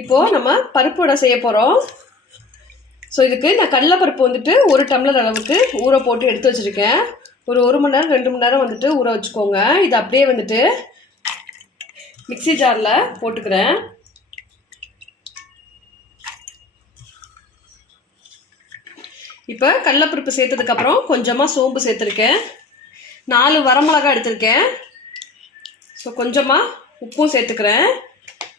இப்போ நம்ம பருப்பு வடை செய்ய போகிறோம். ஸோ இதுக்கு நான் கடலைப்பருப்பு வந்துட்டு 1 டம்ளர் அளவுக்கு ஊற போட்டு எடுத்து வச்சுருக்கேன். ஒரு 1 மணி நேரம் 2 மணி நேரம் வந்துட்டு ஊற வச்சுக்கோங்க. இது அப்படியே வந்துட்டு மிக்ஸி ஜாரில் போட்டுக்கிறேன். இப்போ கடலைப்பருப்பு சேர்த்ததுக்கப்புறம் கொஞ்சமாக சோம்பு சேர்த்துருக்கேன். 4 வரமிளகாய் எடுத்திருக்கேன். ஸோ கொஞ்சமாக உப்பும் சேர்த்துக்கிறேன்.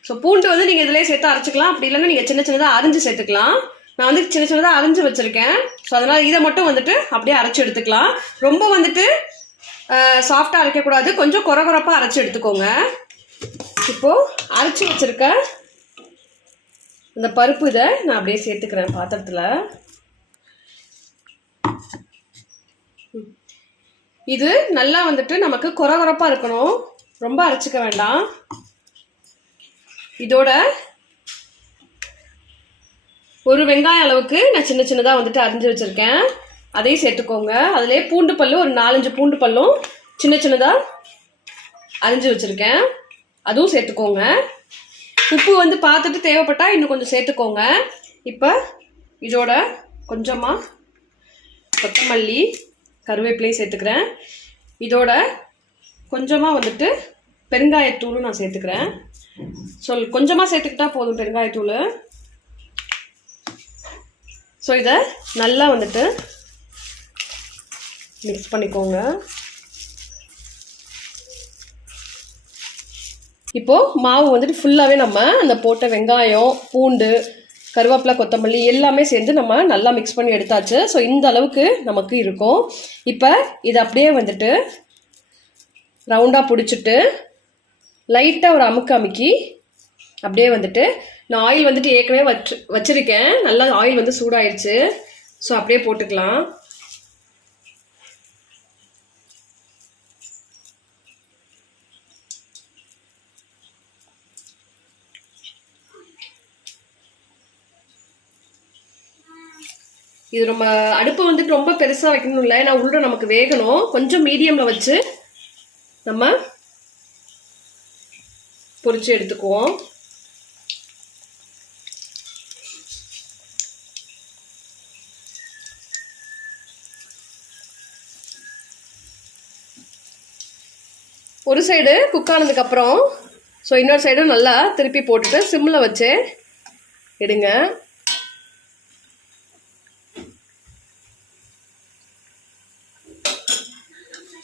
ஸோ பூண்டு வந்து நீங்கள் இதிலே சேர்த்து அரைச்சிக்கலாம். அப்படி இல்லைன்னா நீங்கள் சின்ன சின்னதாக அரைஞ்சி சேர்த்துக்கலாம். நான் வந்து சின்ன சின்னதாக அரைஞ்சி வச்சுருக்கேன். ஸோ அதனால் இதை மட்டும் வந்துட்டு அப்படியே அரைச்சி எடுத்துக்கலாம். ரொம்ப வந்துட்டு சாஃப்டாக அரைக்கக்கூடாது, கொஞ்சம் குறகுறப்பாக அரைச்சி எடுத்துக்கோங்க. இப்போது அரைச்சி வச்சுருக்க இந்த பருப்பு இதை நான் அப்படியே சேர்த்துக்கிறேன் பாத்திரத்தில். இது நல்லா வந்துட்டு நமக்கு குறகுறப்பாக இருக்கணும், ரொம்ப அரைச்சிக்க வேண்டாம். இதோட ஒரு வெங்காயம் அளவுக்கு நான் சின்ன சின்னதாக வந்துட்டு அரிஞ்சு வச்சுருக்கேன், அதையும் சேர்த்துக்கோங்க. அதிலே பூண்டு பல்லு ஒரு 4-5 பூண்டு பல்லும் சின்ன சின்னதாக அரிஞ்சு வச்சுருக்கேன், அதுவும் சேர்த்துக்கோங்க. உப்பு வந்து பார்த்துட்டு தேவைப்பட்டால் இன்னும் கொஞ்சம் சேர்த்துக்கோங்க. இப்போ இதோட கொஞ்சமாக கொத்தமல்லி கருவேப்பிலையும் சேர்த்துக்கிறேன். இதோட கொஞ்சமாக வந்துட்டு பெருங்காயத்தூளும் நான் சேர்த்துக்கிறேன். கொஞ்சமாக சேர்த்துக்கிட்டா போதும் பெருங்காயத்தூள். ஸோ இதை நல்லா வந்துட்டு மிக்ஸ் பண்ணிக்கோங்க. இப்போது மாவு வந்துட்டு ஃபுல்லாகவே நம்ம அந்த போட்ட வெங்காயம், பூண்டு, கருவேப்பிலை, கொத்தமல்லி எல்லாமே சேர்ந்து நம்ம நல்லா மிக்ஸ் பண்ணி எடுத்தாச்சு. ஸோ இந்த அளவுக்கு நமக்கு இருக்கும். இப்போ இதை அப்படியே வந்துட்டு ரவுண்டாக பிடிச்சிட்டு லைட்டாக ஒரு அமுக்கி அப்படியே வந்துட்டு நான் ஆயில் வந்துட்டு ஏற்கனவே வச்சுருக்கேன். நல்லா ஆயில் வந்து சூடாயிருச்சு. ஸோ அப்படியே போட்டுக்கலாம். இது நம்ம அடுப்பு வந்துட்டு ரொம்ப பெருசாக வைக்கணும் இல்லை, ஏன்னா உள்ள நமக்கு வேகணும். கொஞ்சம் மீடியமில் வச்சு நம்ம பொரிச்சு எடுத்துக்குவோம். ஒரு சைடு குக் ஆனதுக்கப்புறம் ஸோ இன்னொரு சைடும் நல்லா திருப்பி போட்டுட்டு சிம்மில் வச்சு எடுங்க.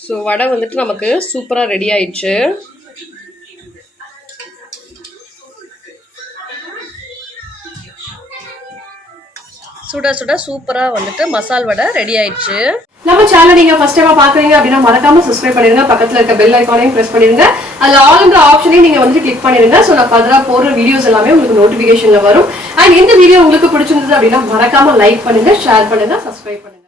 ஸோ வடை வந்துட்டு நமக்கு சூப்பராக ரெடி ஆயிடுச்சு. சுட சுட சூப்பராக வந்துட்டு மசால் வடை ரெடி ஆயிடுச்சு. நம்ம சேனல் நீங்கள் ஃபர்ஸ்ட் டைமாக பார்க்குறீங்க அப்படின்னா மறக்காம சப்ஸ்கிரைப் பண்ணிடுங்க. பக்கத்தில் இருக்க பெல் ஐக்கானையும் ப்ரெஸ் பண்ணிடுங்க. அதில் ஆல்ன்ற ஆப்ஷனையும் நீங்கள் வந்துட்டு கிளிக் பண்ணிடுங்க. ஸோ நான் ஃபர்தராக போடுற வீடியோஸ் எல்லாமே உங்களுக்கு நோட்டிஃபிகேஷனில் வரும். அண்ட் இந்த வீடியோ உங்களுக்கு பிடிச்சிருந்தது அப்படின்னா மறக்காம லைக் பண்ணுங்க, ஷேர் பண்ணுங்க, சப்ஸ்கிரைப் பண்ணுங்க.